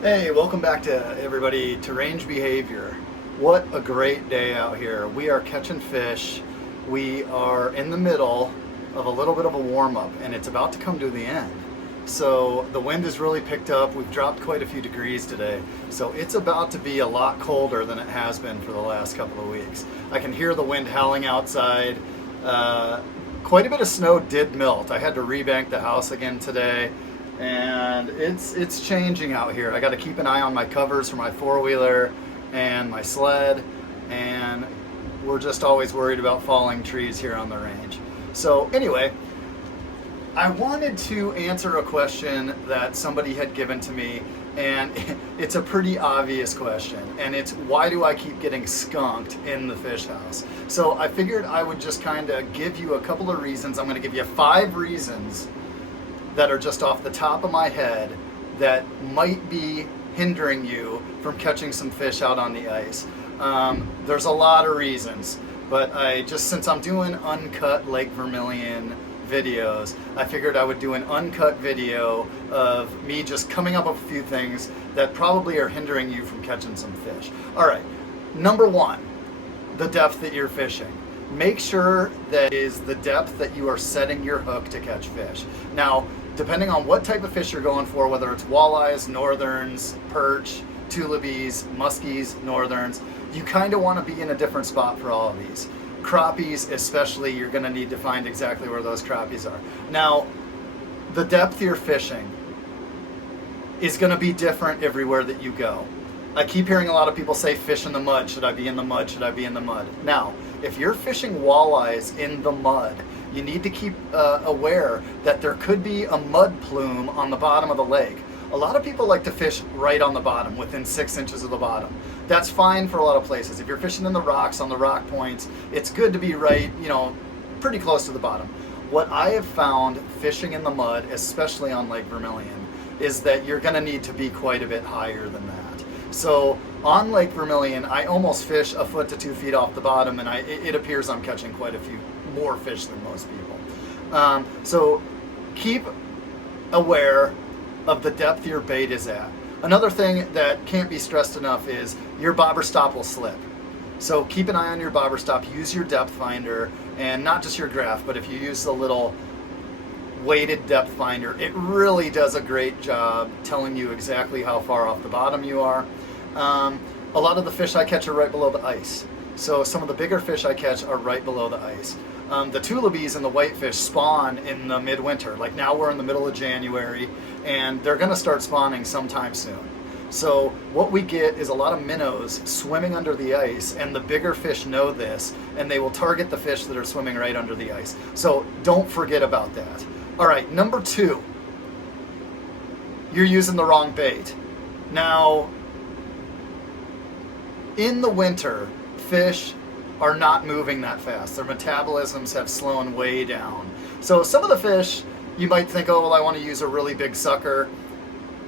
Hey, welcome back to everybody to Range Behavior. What a great day out here. We are catching fish. We are in the middle of a little bit of a warm up and it's about to come to the end. So the wind has really picked up. We've dropped quite a few degrees today. So it's about to be a lot colder than it has been for the last couple of weeks. I can hear the wind howling outside. Quite a bit of snow did melt. I had to rebank the house again today. And it's changing out here. I got to keep an eye on my covers for my four-wheeler and my sled, and we're just always worried about falling trees here on the range. So anyway, I wanted to answer a question that somebody had given to me, and it's a pretty obvious question, and it's why do I keep getting skunked in the fish house? So I figured I would just kind of give you a couple of reasons. I'm going to give you 5 reasons that are just off the top of my head that might be hindering you from catching some fish out on the ice. There's a lot of reasons, but since I'm doing uncut Lake Vermilion videos, I figured I would do an uncut video of me just coming up with a few things that probably are hindering you from catching some fish. All right, number 1, the depth that you're fishing. Make sure that is the depth that you are setting your hook to catch fish. Now, depending on what type of fish you're going for, whether it's walleyes, northerns, perch, tulibies, muskies, northerns, you kind of want to be in a different spot for all of these. Crappies especially, you're going to need to find exactly where those crappies are. Now, the depth you're fishing is going to be different everywhere that you go. I keep hearing a lot of people say fish in the mud. Should I be in the mud? Should I be in the mud? Now, if you're fishing walleyes in the mud, you need to keep aware that there could be a mud plume on the bottom of the lake. A lot of people like to fish right on the bottom, within 6 inches of the bottom. That's fine for a lot of places. If you're fishing in the rocks, on the rock points, it's good to be right, pretty close to the bottom. What I have found fishing in the mud, especially on Lake Vermilion, is that you're going to need to be quite a bit higher than that. So on Lake Vermilion, I almost fish a foot to 2 feet off the bottom, and it appears I'm catching quite a few more fish than most people. So keep aware of the depth your bait is at. Another thing that can't be stressed enough is your bobber stop will slip. So keep an eye on your bobber stop, use your depth finder, and not just your graph, but if you use the little weighted depth finder, it really does a great job telling you exactly how far off the bottom you are. A lot of the fish I catch are right below the ice. So some of the bigger fish I catch are right below the ice. The tulibies and the whitefish spawn in the midwinter. Like now we're in the middle of January and they're gonna start spawning sometime soon. So what we get is a lot of minnows swimming under the ice, and the bigger fish know this and they will target the fish that are swimming right under the ice. So don't forget about that. All right, number 2, you're using the wrong bait. Now, in the winter, fish are not moving that fast. Their metabolisms have slowed way down. So some of the fish, you might think, oh, well, I want to use a really big sucker.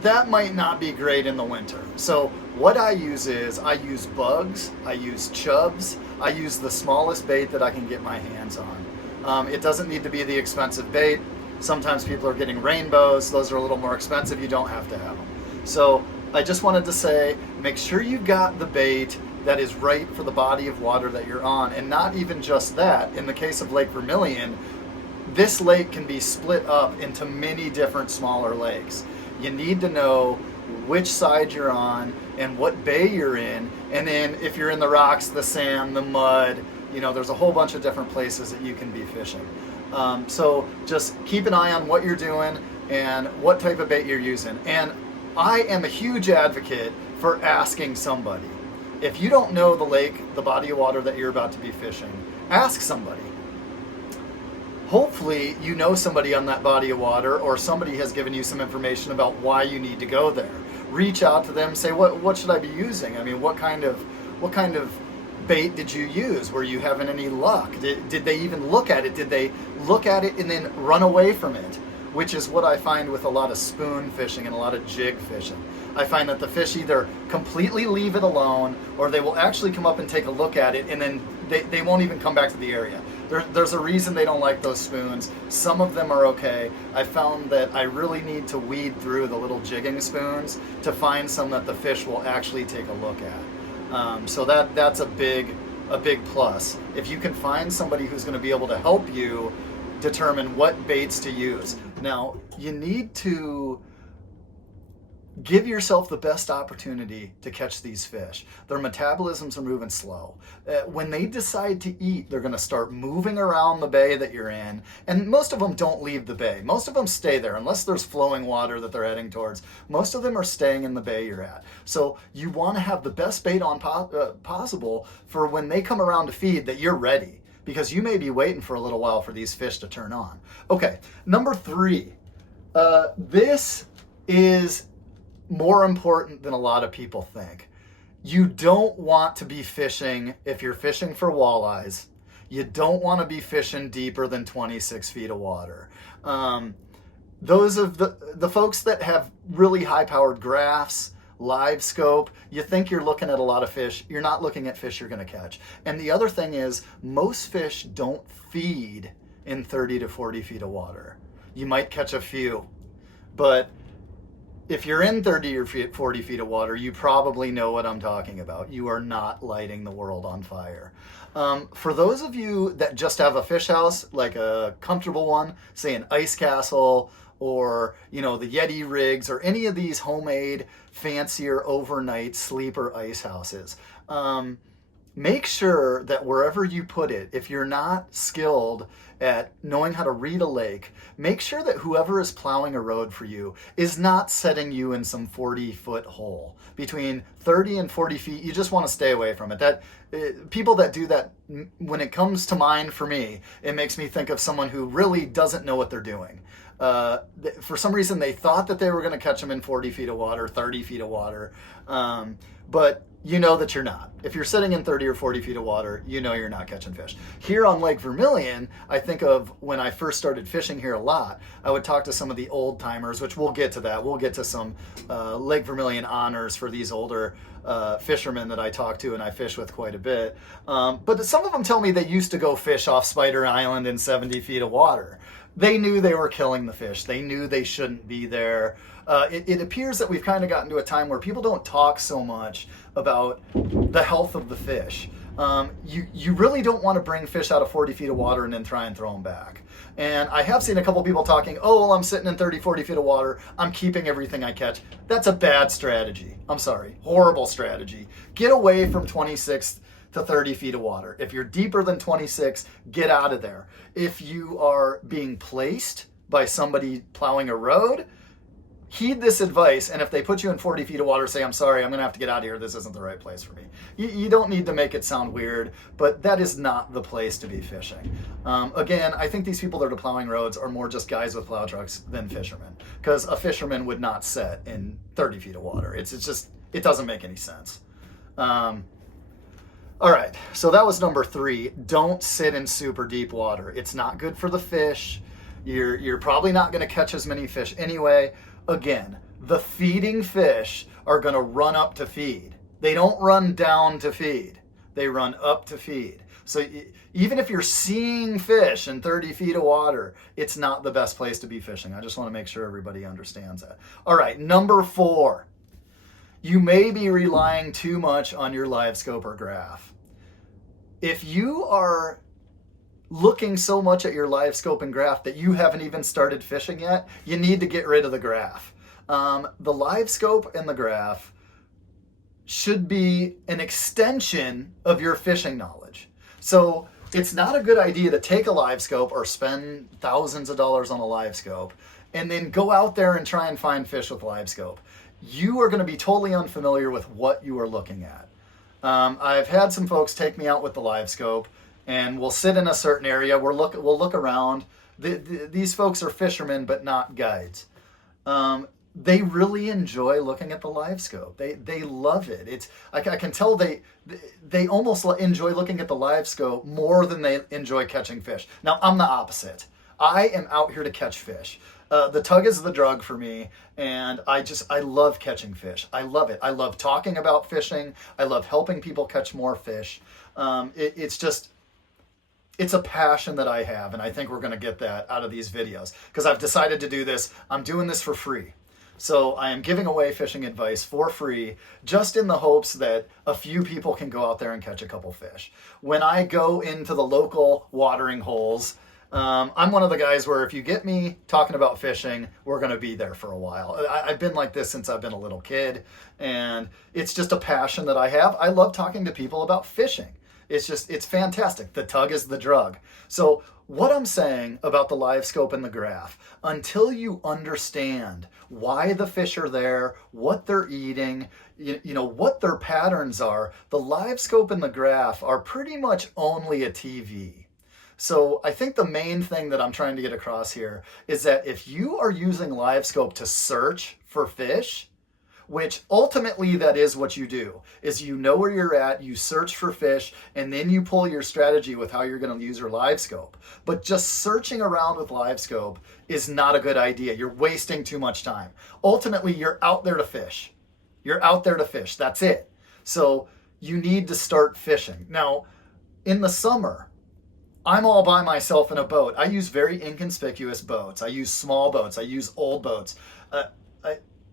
That might not be great in the winter. So what I use is, I use bugs, I use chubs, I use the smallest bait that I can get my hands on. It doesn't need to be the expensive bait. Sometimes people are getting rainbows. Those are a little more expensive. You don't have to have them. So I just wanted to say, make sure you got the bait that is right for the body of water that you're on. And not even just that. In the case of Lake Vermilion, this lake can be split up into many different smaller lakes. You need to know which side you're on and what bay you're in. And then if you're in the rocks, the sand, the mud, there's a whole bunch of different places that you can be fishing. So just keep an eye on what you're doing and what type of bait you're using. And I am a huge advocate for asking somebody. If you don't know the lake, the body of water that you're about to be fishing, ask somebody. Hopefully you know somebody on that body of water, or somebody has given you some information about why you need to go there. Reach out to them, say, what should I be using? I mean, what kind of bait did you use? Were you having any luck? Did they even look at it? Did they look at it and then run away from it? Which is what I find with a lot of spoon fishing and a lot of jig fishing. I find that the fish either completely leave it alone, or they will actually come up and take a look at it and then they won't even come back to the area. There's a reason they don't like those spoons. Some of them are okay. I found that I really need to weed through the little jigging spoons to find some that the fish will actually take a look at. So that's a big plus. If you can find somebody who's going to be able to help you determine what baits to use. Now, you need to give yourself the best opportunity to catch these fish. Their metabolisms are moving slow. When they decide to eat, they're going to start moving around the bay that you're in, and most of them don't leave the bay. Most of them stay there unless there's flowing water that they're heading towards. Most of them are staying in the bay you're at. So you want to have the best bait on possible for when they come around to feed, that you're ready, because you may be waiting for a little while for these fish to turn on. Okay, number 3. This is more important than a lot of people think. You don't want to be fishing, if you're fishing for walleyes, you don't want to be fishing deeper than 26 feet of water. Those of the folks that have really high-powered graphs, live scope, you think you're looking at a lot of fish. You're not looking at fish you're going to catch. And the other thing is, most fish don't feed in 30 to 40 feet of water. You might catch a few, but if you're in 30 or 40 feet of water, you probably know what I'm talking about. You are not lighting the world on fire. For those of you that just have a fish house, like a comfortable one, say an ice castle, or the Yeti rigs, or any of these homemade, fancier overnight sleeper ice houses, make sure that wherever you put it, if you're not skilled at knowing how to read a lake, make sure that whoever is plowing a road for you is not setting you in some 40-foot hole. Between 30 and 40 feet, you just want to stay away from it. People that do that, when it comes to mind for me, it makes me think of someone who really doesn't know what they're doing. For some reason, they thought that they were going to catch them in 40 feet of water, 30 feet of water, but you know that you're not. If you're sitting in 30 or 40 feet of water, you know you're not catching fish. Here on Lake Vermilion, I think of when I first started fishing here a lot, I would talk to some of the old timers, which we'll get to that. We'll get to some Lake Vermilion honors for these older fishermen that I talk to and I fish with quite a bit. But some of them tell me they used to go fish off Spider Island in 70 feet of water. They knew they were killing the fish. They knew they shouldn't be there. It appears that we've kind of gotten to a time where people don't talk so much about the health of the fish. You really don't want to bring fish out of 40 feet of water and then try and throw them back. And I have seen a couple people talking, oh, well, I'm sitting in 30, 40 feet of water, I'm keeping everything I catch. That's a bad strategy. I'm sorry, horrible strategy. Get away from 26 to 30 feet of water. If you're deeper than 26, get out of there. If you are being placed by somebody plowing a road, heed this advice, and if they put you in 40 feet of water, say, I'm sorry, I'm going to have to get out of here. This isn't the right place for me. You don't need to make it sound weird, but that is not the place to be fishing. Again, I think these people that are plowing roads are more just guys with plow trucks than fishermen, because a fisherman would not set in 30 feet of water. It's just, it doesn't make any sense. All right, so that was number 3. Don't sit in super deep water. It's not good for the fish. You're probably not going to catch as many fish anyway. Again, the feeding fish are going to run up to feed. They don't run down to feed. They run up to feed. So even if you're seeing fish in 30 feet of water, it's not the best place to be fishing. I just want to make sure everybody understands that. All right, number 4. You may be relying too much on your live scope or graph. If you are looking so much at your live scope and graph that you haven't even started fishing yet, you need to get rid of the graph. The live scope and the graph should be an extension of your fishing knowledge. So it's not a good idea to take a live scope or spend thousands of dollars on a live scope and then go out there and try and find fish with live scope. You are going to be totally unfamiliar with what you are looking at. I've had some folks take me out with the live scope, and we'll sit in a certain area. We'll look around. These folks are fishermen, but not guides. They really enjoy looking at the live scope. They love it. I can tell they almost enjoy looking at the live scope more than they enjoy catching fish. Now, I'm the opposite. I am out here to catch fish. The tug is the drug for me, and I love catching fish. I love it. I love talking about fishing. I love helping people catch more fish. It's just, it's a passion that I have, and I think we're going to get that out of these videos because I've decided to do this. I'm doing this for free. So I am giving away fishing advice for free, just in the hopes that a few people can go out there and catch a couple fish. When I go into the local watering holes, I'm one of the guys where if you get me talking about fishing, we're going to be there for a while. I've been like this since I've been a little kid, and it's just a passion that I have. I love talking to people about fishing. It's fantastic. The tug is the drug. So what I'm saying about the live scope and the graph, until you understand why the fish are there, what they're eating, you know, what their patterns are, the live scope and the graph are pretty much only a TV. So I think the main thing that I'm trying to get across here is that if you are using live scope to search for fish, which ultimately that is what you do, is you know where you're at, you search for fish, and then you pull your strategy with how you're going to use your live scope. But just searching around with live scope is not a good idea. You're wasting too much time. Ultimately, you're out there to fish. You're out there to fish. That's it. So you need to start fishing. Now, in the summer, I'm all by myself in a boat. I use very inconspicuous boats. I use small boats. I use old boats.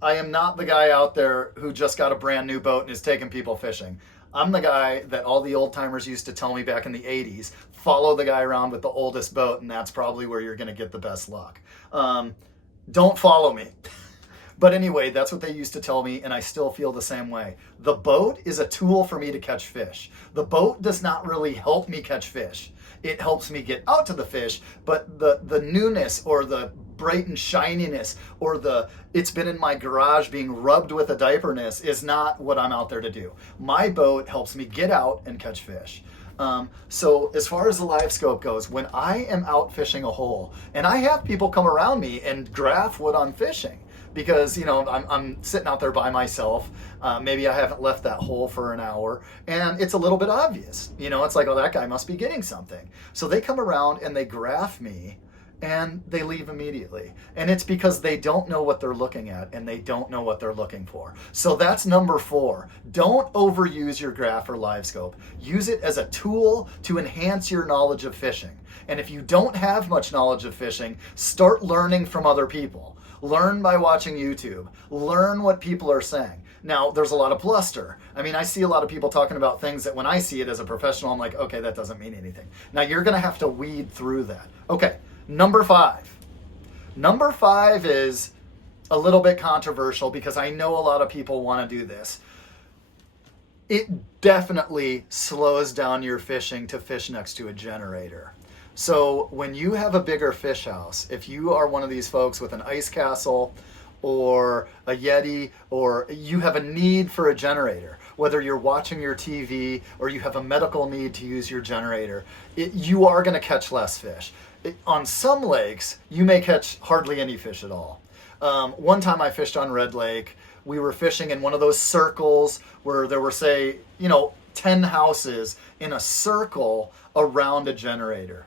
I am not the guy out there who just got a brand new boat and is taking people fishing. I'm the guy that all the old timers used to tell me back in the 80s, follow the guy around with the oldest boat, and that's probably where you're going to get the best luck. Don't follow me. But anyway, that's what they used to tell me, and I still feel the same way. The boat is a tool for me to catch fish. The boat does not really help me catch fish. It helps me get out to the fish, but the newness or the bright and shininess or the it's been in my garage being rubbed with a diaperness is not what I'm out there to do. My boat helps me get out and catch fish. So as far as the live scope goes, when I am out fishing a hole, and I have people come around me and graph what I'm fishing, because you know I'm sitting out there by myself. Maybe I haven't left that hole for an hour, and it's a little bit obvious. You know, it's like, oh, that guy must be getting something. So they come around and they graph me, and they leave immediately. And it's because they don't know what they're looking at, and they don't know what they're looking for. So that's number 4. Don't overuse your graph or live scope. Use it as a tool to enhance your knowledge of fishing. And if you don't have much knowledge of fishing, start learning from other people. Learn by watching YouTube. Learn what people are saying. Now, there's a lot of bluster. I mean, I see a lot of people talking about things that when I see it as a professional, I'm like, okay, that doesn't mean anything. Now, you're going to have to weed through that. Okay, number 5. Number 5 is a little bit controversial because I know a lot of people want to do this. It definitely slows down your fishing to fish next to a generator. So when you have a bigger fish house, if you are one of these folks with an ice castle or a Yeti, or you have a need for a generator, whether you're watching your TV or you have a medical need to use your generator, you are going to catch less fish. On some lakes, you may catch hardly any fish at all. One time I fished on Red Lake. We were fishing in one of those circles where there were, say, 10 houses in a circle around a generator.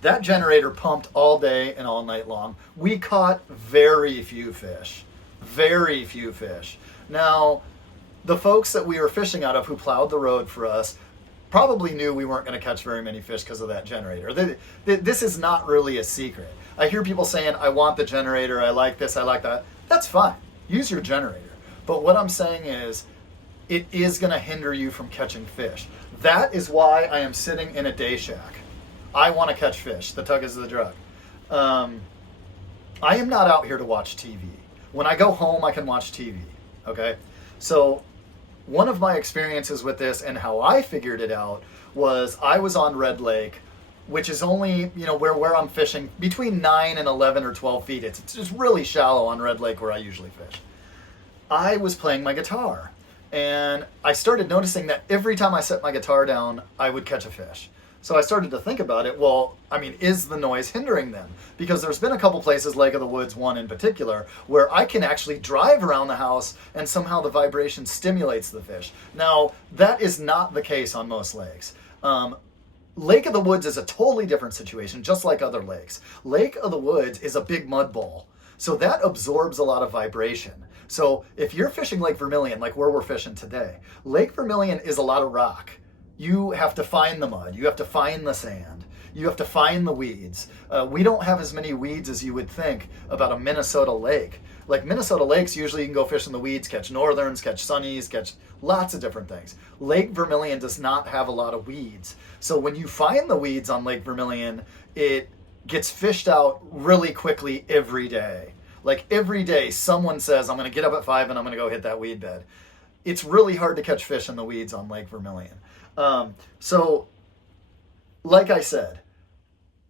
That generator pumped all day and all night long. We caught very few fish. Very few fish. Now, the folks that we were fishing out of who plowed the road for us probably knew we weren't going to catch very many fish because of that generator. This is not really a secret. I hear people saying, I want the generator, I like this, I like that. That's fine. Use your generator. But what I'm saying is, it is going to hinder you from catching fish. That is why I am sitting in a day shack. I want to catch fish. The tug is the drug. I am not out here to watch TV. When I go home, I can watch TV. Okay? So one of my experiences with this and how I figured it out was I was on Red Lake, which is only, where I'm fishing between 9 and 11 or 12 feet. It's just really shallow on Red Lake where I usually fish. I was playing my guitar, and I started noticing that every time I set my guitar down, I would catch a fish. So I started to think about it. Well, is the noise hindering them? Because there's been a couple places, Lake of the Woods, one in particular, where I can actually drive around the house and somehow the vibration stimulates the fish. Now, that is not the case on most lakes. Lake of the Woods is a totally different situation, just like other lakes. Lake of the Woods is a big mud bowl, so that absorbs a lot of vibration. So if you're fishing Lake Vermilion, like where we're fishing today, Lake Vermilion is a lot of rock. You have to find the mud. You have to find the sand. You have to find the weeds. We don't have as many weeds as you would think about a Minnesota lake. Like Minnesota lakes, usually you can go fish in the weeds, catch northerns, catch sunnies, catch lots of different things. Lake Vermilion does not have a lot of weeds. So when you find the weeds on Lake Vermilion, it gets fished out really quickly every day. Like every day someone says, I'm going to get up at 5 and I'm going to go hit that weed bed. It's really hard to catch fish in the weeds on Lake Vermilion. So like I said,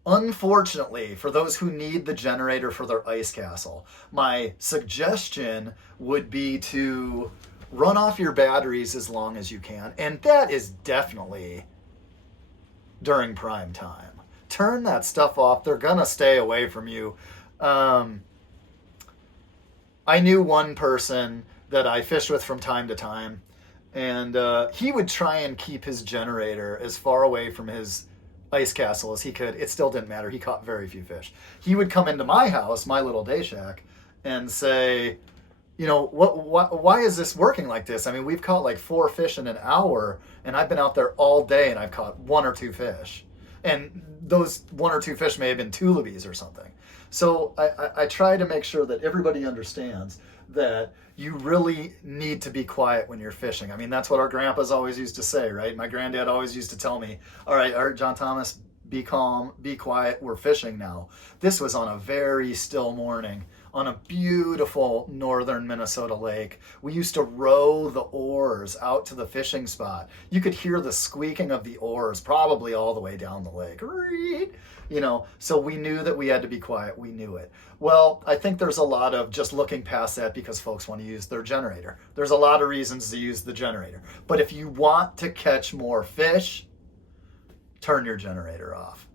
unfortunately, for those who need the generator for their ice castle, my suggestion would be to run off your batteries as long as you can. And that is definitely during prime time. Turn that stuff off. They're going to stay away from you. I knew one person that I fished with from time to time, and he would try and keep his generator as far away from his ice castle as he could. It still didn't matter. He caught very few fish. He would come into my house, my little day shack, and say, you know, why is this working like this? I mean, we've caught like 4 fish in an hour, and I've been out there all day, and I've caught 1 or 2 fish. And those 1 or 2 fish may have been tulipes or something. So I try to make sure that everybody understands that you really need to be quiet when you're fishing. I mean, that's what our grandpas always used to say, right? My granddad always used to tell me, all right, John Thomas, be calm, be quiet, we're fishing now. This was on a very still morning on a beautiful northern Minnesota lake. We used to row the oars out to the fishing spot. You could hear the squeaking of the oars probably all the way down the lake. You know, so we knew that we had to be quiet. We knew it. Well, I think there's a lot of just looking past that because folks want to use their generator. There's a lot of reasons to use the generator. But if you want to catch more fish, turn your generator off.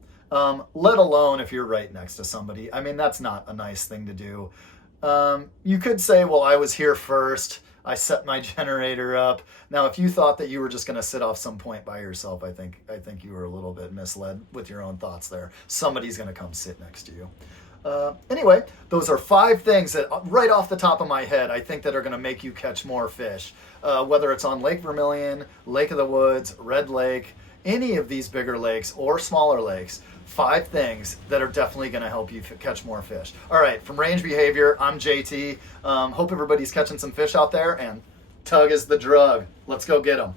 Let alone if you're right next to somebody. I mean, that's not a nice thing to do. You could say, well, I was here first. I set my generator up. Now, if you thought that you were just going to sit off some point by yourself, I think you were a little bit misled with your own thoughts there. Somebody's going to come sit next to you. Anyway, those are 5 things that right off the top of my head, I think that are going to make you catch more fish. Whether it's on Lake Vermilion, Lake of the Woods, Red Lake, any of these bigger lakes or smaller lakes, 5 things that are definitely going to help you catch more fish. All right, from Range Behavior, I'm JT. Hope everybody's catching some fish out there, and tug is the drug. Let's go get them.